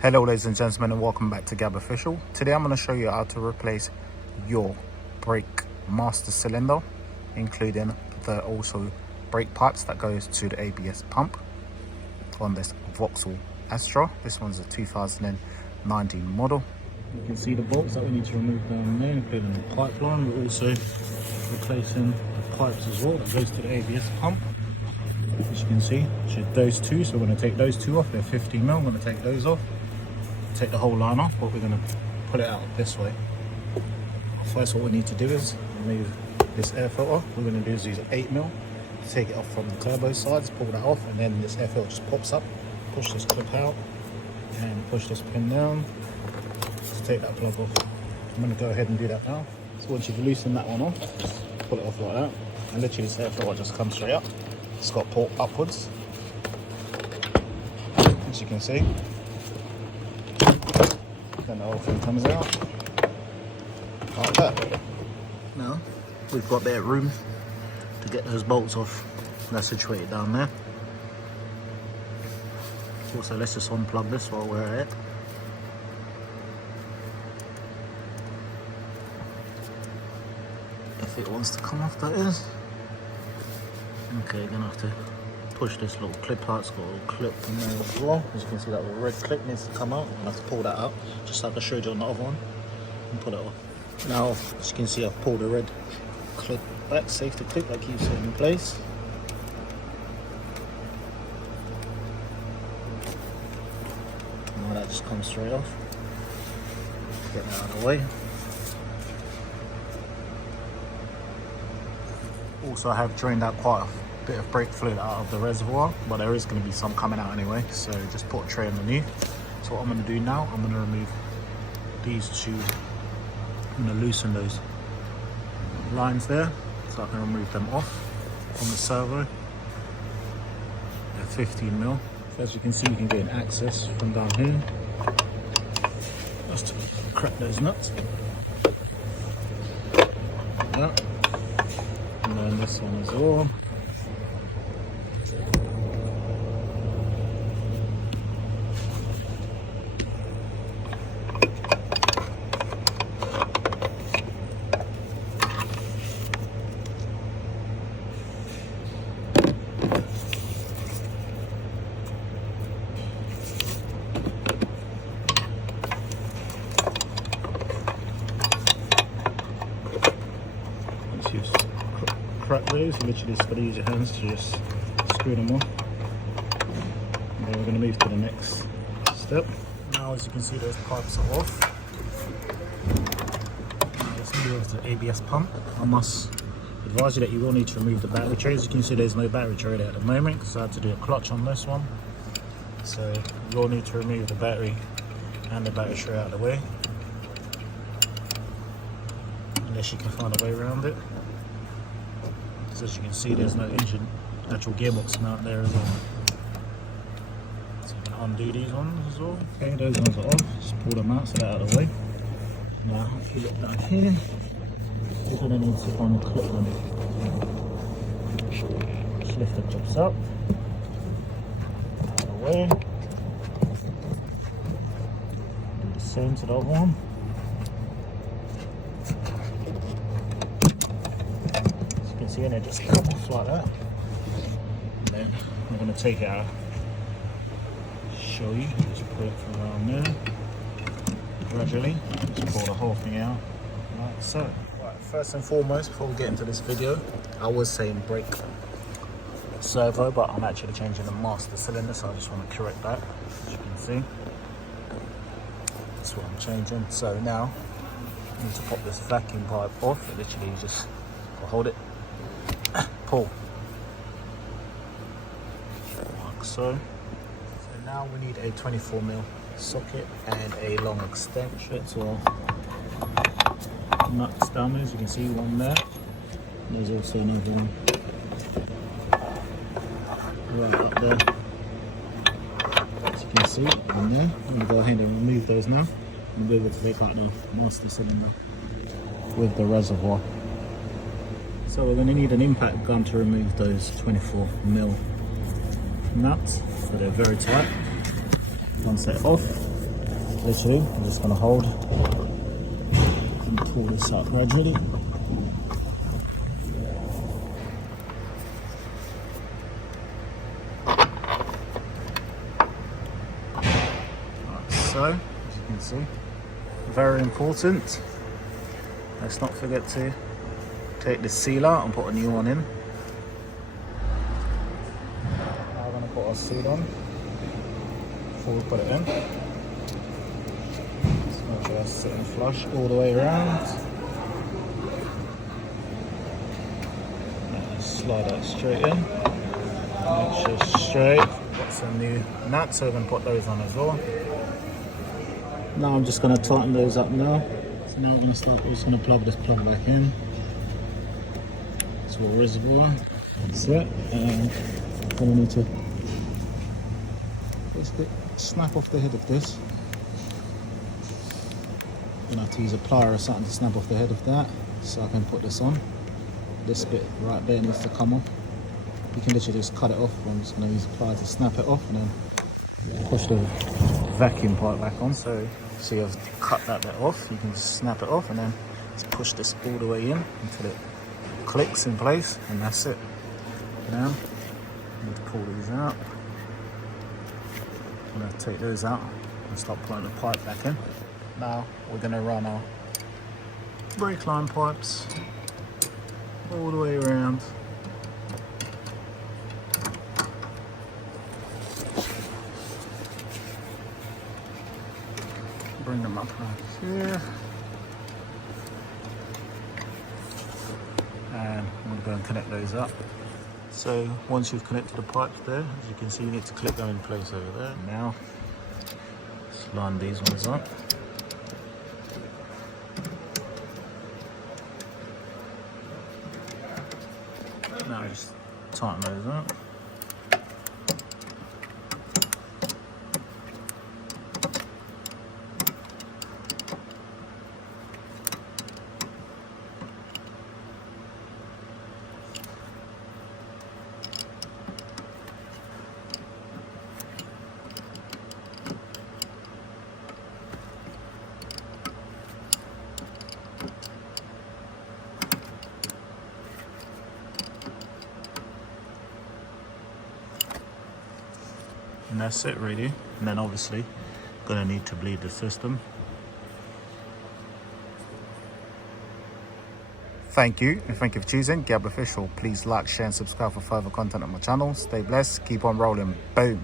Hello ladies and gentlemen, and welcome back to Gab Official. Today I'm going to show you how to replace your brake master cylinder, including the also brake pipes that goes to the ABS pump on this Vauxhall Astra. This one's a 2019 model. You can see the bolts that we need to remove down there, including the pipeline. We're also replacing the pipes as well that goes to the ABS pump. As you can see, those two, so we're going to take those two off. They're 15mm. I'm going to take those off, take the whole line off, but we're going to pull it out this way. First, what we need to do is remove this air filter. We're going to do is use 8mm, take it off from the turbo sides, pull that off, and then this air filter just pops up. Push this clip out and push this pin down to take that plug off. I'm going to go ahead and do that now. So once you've loosened that one off, pull it off like that, and literally this air filter just comes straight up. It's got port upwards, as you can see. Then the whole thing comes out like that. Now we've got a bit of room to get those bolts off. They're situated down there. Also, let's just unplug this while we're at it. If it wants to come off, that is. Okay, you're gonna have to push this little clip out. It's got a little clip in there as well. As you can see, that little red clip needs to come out. I'm gonna have to pull that out, just like I showed you on the other one, and pull it off. Now, as you can see, I've pulled the red clip back, safety clip that keeps it in place. Now that just comes straight off. Get that out of the way. Also, I have drained out quite a bit of brake fluid out of the reservoir, but there is going to be some coming out anyway, so just put a tray underneath. So what I'm going to do now, I'm going to remove these two. I'm going to loosen those lines there so I can remove them off from the servo. They're 15mm. So as you can see, you can get access from down here. Just to crack those nuts. Like that. And then this one as well. Once you've crack those, you literally just got to use your hands to just screw them off. And then we're going to move to the next step. Now, as you can see, those pipes are off. Now let's move over to the ABS pump. I must advise you that you will need to remove the battery tray. As you can see, there's no battery tray there at the moment because I had to do a clutch on this one. So you will need to remove the battery and the battery tray out of the way, unless you can find a way around it. So as you can see, there's no engine, actual gearbox mount there as well. So you can undo these ones as well. Okay, those ones are off. Just pull them out so they're out of the way. Now, if you look down here, you're going to need to unclip them. Just lift the clips up, out of the way. Do the same to the other one. And it just come off like that. And then I'm going to take it out, show you, just put it from around there, gradually, just pull the whole thing out, like so. Right, first and foremost, before we get into this video, I was saying brake servo, but I'm actually changing the master cylinder, so I just want to correct that, as you can see. That's what I'm changing. So now, I need to pop this vacuum pipe off. It literally just, I'll hold it, pull like so. So now we need a 24mm socket and a long extension to our nuts down there. As you can see, one there. There's also another one right up there. As you can see, one there. I'm going to go ahead and remove those now. I'm going to be able to take out the master cylinder with the reservoir. So we're going to need an impact gun to remove those 24mm nuts, so they're very tight. Once they're off, Literally, I'm just going to hold and pull this out gradually. So, as you can see, very important. Let's not forget to take the seal out and put a new one in. Now we're going to put our seal on before we put it in. Just make sure that's sitting flush all the way around. Now slide that straight in. Make sure it's straight. Got some new nuts, so we're going to put those on as well. Now I'm just going to tighten those up now. So now we're just going to plug this plug back in. To a reservoir. That's it. And I'm going to need to just snap off the head of this. I'm going to have to use a plier or something to snap off the head of that so I can put this on. This bit right there needs to come off. You can literally just cut it off. I'm just going to use a plier to snap it off and then push the vacuum pipe back on. So see, I've cut that bit off. You can just snap it off and then just push this all the way in until it clicks in place, and that's it. Now, I need to pull these out. I'm going to take those out and start putting the pipe back in. Now, we're going to run our brake line pipes all the way around. Bring them up right here. And I'm going to go and connect those up. So once you've connected the pipes there, as you can see, you need to clip them in place over there. Now, let's line these ones up. Now just tighten those up. And that's it really. And then obviously gonna need to bleed the system. Thank you, and thank you for choosing Gab Official. Please like, share and subscribe for further content on my channel. Stay blessed, keep on rolling. Boom.